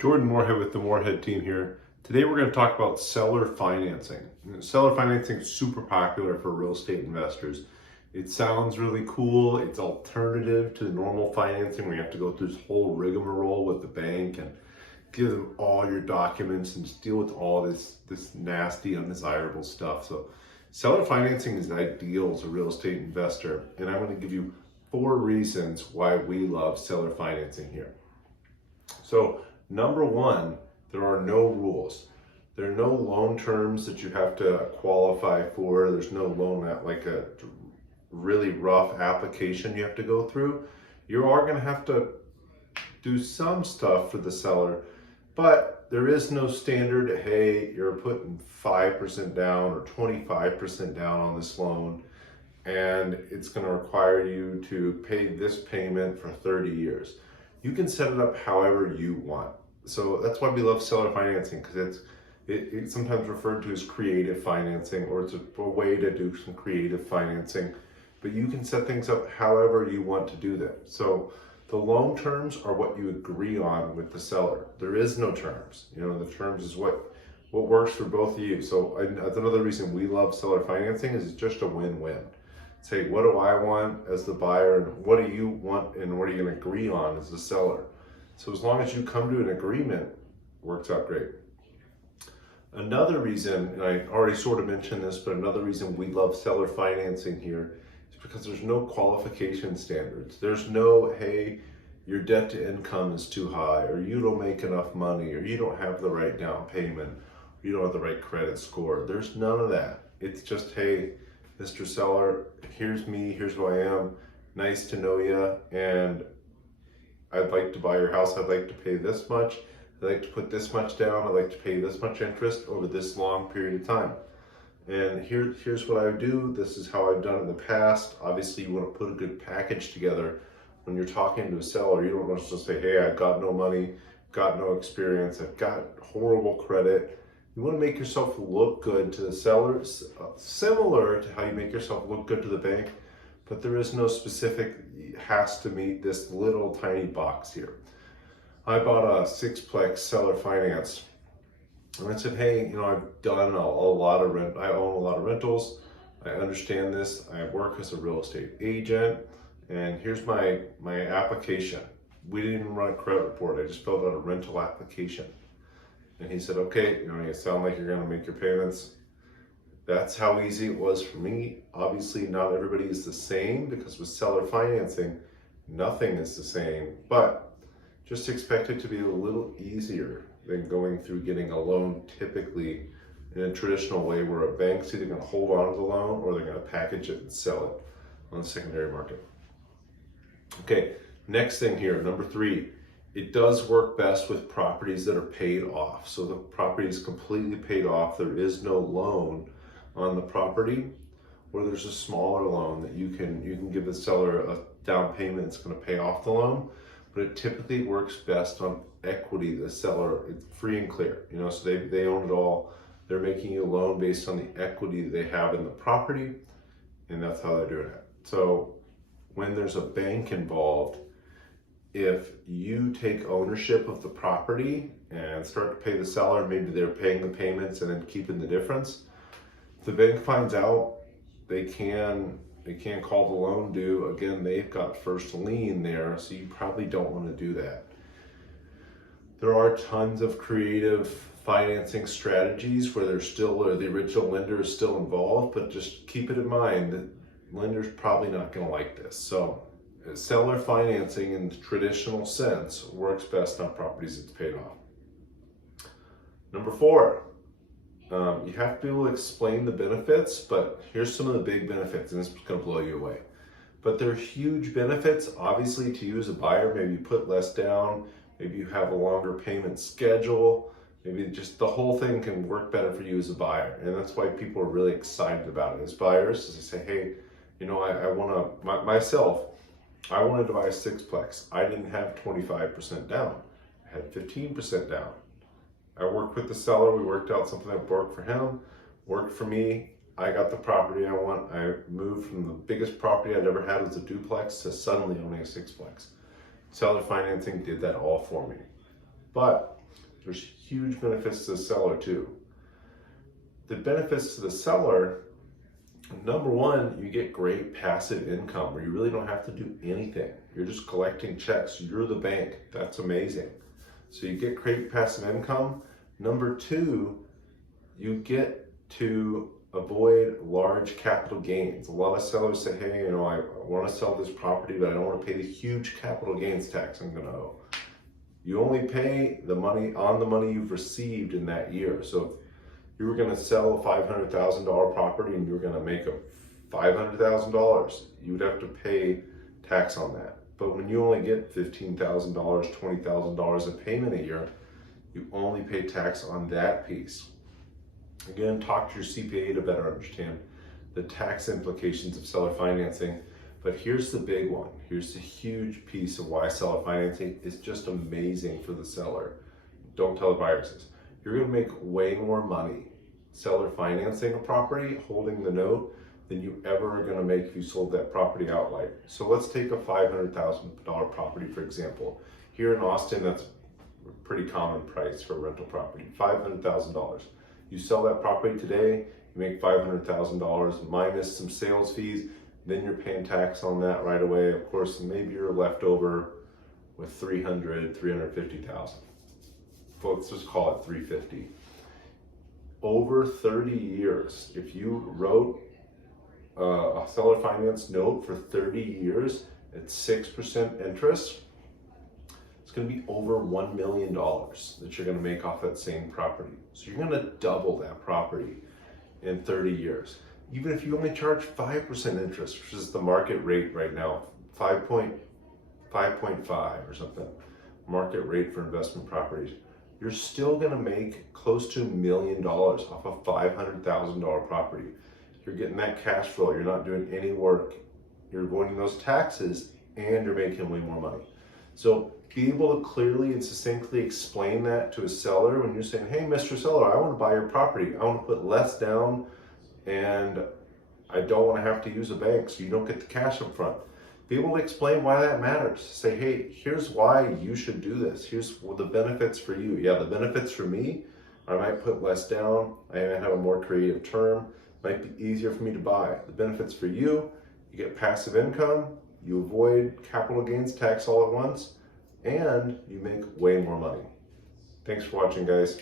Jordan Moorhead with the Moorhead team here. Today we're going to talk about seller financing. Seller financing is super popular for real estate investors. It sounds really cool. It's alternative to the normal financing where you have to go through this whole rigmarole with the bank and give them all your documents and just deal with all this nasty, undesirable stuff. So seller financing is ideal as a real estate investor. And I'm going to give you 4 reasons why we love seller financing here. So number 1, there are no rules. There are no loan terms that you have to qualify for. There's no loan like a really rough application you have to go through. You are going to have to do some stuff for the seller, but there is no standard, hey, you're putting 5% down or 25% down on this loan, and it's going to require you to pay this payment for 30 years. You can set it up however you want. So that's why we love seller financing, because it's sometimes referred to as creative financing, or it's a way to do some creative financing, but you can set things up however you want to do them. So the loan terms are what you agree on with the seller. There is no terms. The terms is what works for both of you. So that's another reason we love seller financing, is it's just a win-win. Say, what do I want as the buyer, and what do you want, and what are you going to agree on as the seller? So as long as you come to an agreement, it works out great. Another reason, and I already sort of mentioned this, but another reason we love seller financing here is because there's no qualification standards. There's no, hey, your debt to income is too high, or you don't make enough money, or you don't have the right down payment, or you don't have the right credit score. There's none of that. It's just, hey, Mr. Seller, here's me, here's who I am, nice to know you, and I'd like to buy your house. I'd like to pay this much. I'd like to put this much down. I'd like to pay this much interest over this long period of time. And here's what I would do. This is how I've done it in the past. Obviously, you want to put a good package together when you're talking to a seller. You don't want to just say, hey, I've got no money, got no experience, I've got horrible credit. You want to make yourself look good to the sellers, similar to how you make yourself look good to the bank, but there is no specific, has to meet this little tiny box here. I bought a 6-plex seller finance, and I said, hey, I've done a lot of rent. I own a lot of rentals. I understand this. I work as a real estate agent, and here's my application. We didn't even run a credit report. I just filled out a rental application. And he said, okay, you sound like you're going to make your payments. That's how easy it was for me. Obviously, not everybody is the same, because with seller financing, nothing is the same, but just expect it to be a little easier than going through getting a loan typically in a traditional way, where a bank's either going to hold on to the loan or they're going to package it and sell it on the secondary market. Okay, next thing here, number 3. It does work best with properties that are paid off. So the property is completely paid off. There is no loan on the property, or there's a smaller loan that you can give the seller a down payment that's going to pay off the loan. But it typically works best on equity. The seller, it's free and clear. So they own it all. They're making you a loan based on the equity that they have in the property, and that's how they're doing it. So when there's a bank involved, if you take ownership of the property and start to pay the seller, maybe they're paying the payments and then keeping the difference, if the bank finds out, they can call the loan due. Again, they've got first lien there, so you probably don't want to do that. There are tons of creative financing strategies where the original lender is still involved, but just keep it in mind that lender's probably not going to like this. So seller financing in the traditional sense works best on properties that's paid off. Number 4, you have to be able to explain the benefits, but here's some of the big benefits, and this is going to blow you away. But they're huge benefits, obviously, to you as a buyer. Maybe you put less down, maybe you have a longer payment schedule, maybe just the whole thing can work better for you as a buyer. And that's why people are really excited about it as buyers, as they say, hey, I want to, myself, I wanted to buy a 6-plex. I didn't have 25% down. I had 15% down. I worked with the seller. We worked out something that worked for him, worked for me. I got the property I want. I moved from the biggest property I'd ever had as a duplex to suddenly owning a 6-plex. Seller financing did that all for me. But There's huge benefits to the seller too. The benefits to the seller, number one, you get great passive income where you really don't have to do anything. You're just collecting checks. You're the bank. That's amazing. So you get great passive income. Number two, you get to avoid large capital gains. A lot of sellers say, hey, I want to sell this property, but I don't want to pay the huge capital gains tax I'm going to owe. You only pay the money on the money you've received in that year. So if you were going to sell a $500,000 property and you were going to make $500,000, you would have to pay tax on that. But when you only get $15,000, $20,000 in payment a year, you only pay tax on that piece. Again, talk to your CPA to better understand the tax implications of seller financing. But here's the big one. Here's the huge piece of why seller financing is just amazing for the seller. Don't tell the buyers this. You're going to make way more money seller financing a property, holding the note, than you ever are going to make if you sold that property outright. So let's take a $500,000 property, for example. Here in Austin, that's a pretty common price for a rental property, $500,000. You sell that property today, you make $500,000 minus some sales fees, then you're paying tax on that right away. Of course, maybe you're left over with $350,000. Let's just call it $350,000. Over 30 years, if you wrote a seller finance note for 30 years at 6% interest, it's going to be over $1 million that you're going to make off that same property. So you're going to double that property in 30 years. Even if you only charge 5% interest, which is the market rate right now, 5.5 or something, market rate for investment properties, you're still going to make close to $1 million off a $500,000 property. You're getting that cash flow. You're not doing any work. You're avoiding those taxes, and you're making way more money. So be able to clearly and succinctly explain that to a seller when you're saying, hey, Mr. Seller, I want to buy your property. I want to put less down, and I don't want to have to use a bank, so you don't get the cash up front. Be able to explain why that matters. Say, hey, here's why you should do this. Here's the benefits for you. Yeah, the benefits for me, I might put less down. I might have a more creative term. Might be easier for me to buy. The benefits for you, you get passive income, you avoid capital gains tax all at once, and you make way more money. Thanks for watching, guys.